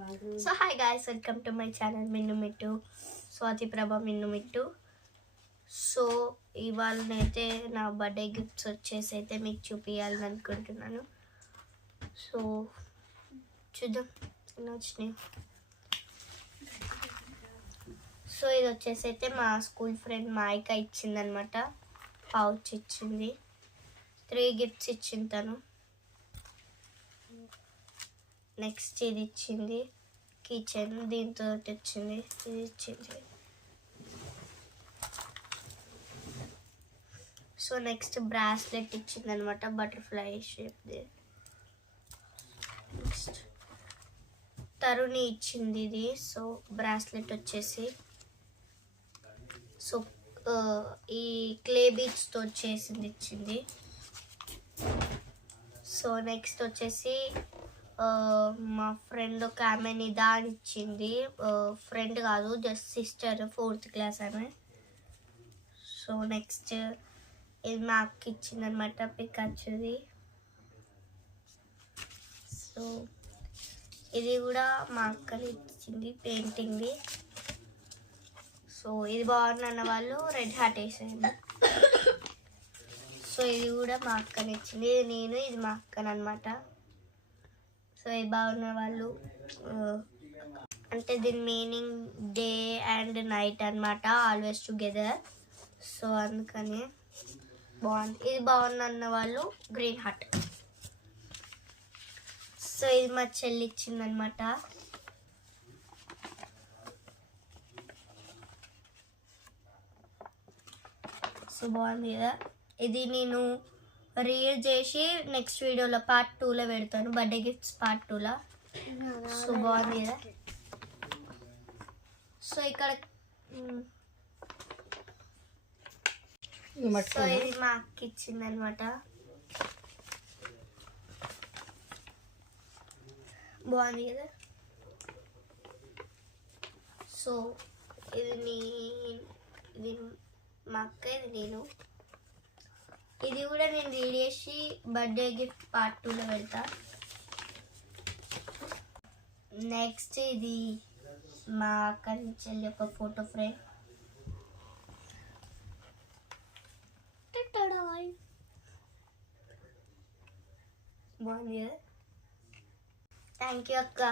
So hi guys, welcome to my channel Minnu Mittu Swathi Prabha Minnu Mittu. So ఇవాళనైతే నా birthday gifts వచ్చేసి అయితే మీకు చూపించాలని అనుకుంటున్నాను. సో చూద్దాం ఎన్ని వచ్చినాయి. సో ఇది వచ్చేసి అయితే మా స్కూల్ ఫ్రెండ్ మాయిక ఇచ్చిందనమాట. పౌచ్ ఇచ్చింది, 3 గిఫ్ట్స్ ఇచ్చింది తను. నెక్స్ట్ ఇది ఇచ్చింది కిచెన్, దీంతో వచ్చింది, ఇది ఇచ్చింది. సో నెక్స్ట్ బ్రాస్లెట్ ఇచ్చింది అనమాట, బటర్ఫ్లై షేప్ది. నెక్స్ట్ తరుణి ఇచ్చింది ఇది. సో బ్రాస్లెట్ వచ్చేసి సో ఈ క్లే బీడ్స్తో చేసింది ఇచ్చింది. సో నెక్స్ట్ వచ్చేసి మా ఫ్రెండ్ ఒక ఆమె నిదాన్ ఇచ్చింది. ఫ్రెండ్ కాదు, జస్ట్ సిస్టర్, 4th క్లాస్ ఆమె. సో నెక్స్ట్ ఇది మా అక్క ఇచ్చింది అనమాట, పికాచుది. సో ఇది కూడా మా అక్కని ఇచ్చింది, పెయింటింగ్ది. సో ఇది బాగుంది అన్న వాళ్ళు రెడ్ హార్ట్ వేసాను. సో ఇది కూడా మా అక్కని ఇచ్చింది, ఇది నేను, ఇది మా అక్కని అనమాట. సో ఇది బాగున్న వాళ్ళు అంటే దీని మీనింగ్ డే అండ్ నైట్ అనమాట, ఆల్వేస్ టుగెదర్. సో అందుకని బాగుంది. ఇది బాగుంది అన్న వాళ్ళు గ్రీన్ హార్ట్. సో ఇది మా చెల్లి ఇచ్చిందనమాట. సో బాగుంది కదా. ఇది నేను రీడ్ చేసి నెక్స్ట్ వీడియోలో పార్ట్ 2లో పెడతాను, బర్త్డే గిఫ్ట్స్ పార్ట్ 2లో. సో బాగుంది కదా. సో ఇక్కడ సో ఇది మా అక్క ఇచ్చింది అనమాట. బాగుంది కదా. సో ఇది మా అక్క, ఇది నేను. ఇది కూడా నేను రీడ్ చేసి బర్త్డే గిఫ్ట్ పార్ట్ 2లో పెడతా. నెక్స్ట్ ఇది మా అక్క చెల్లి ఒక ఫోటో ఫ్రేమ్. బాగుంది కదా. థ్యాంక్ యూ అక్క.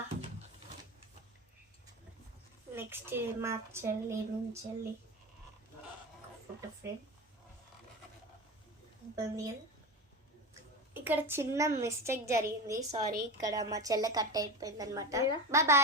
నెక్స్ట్ ఇది మా చెల్లి చెల్లి ఫోటో ఫ్రేమ్. ఇక్కడ చిన్న మిస్టేక్ జరిగింది, సారీ. ఇక్కడ మా చెల్లె కట్ అయిపోయింది అనమాట. Bye bye.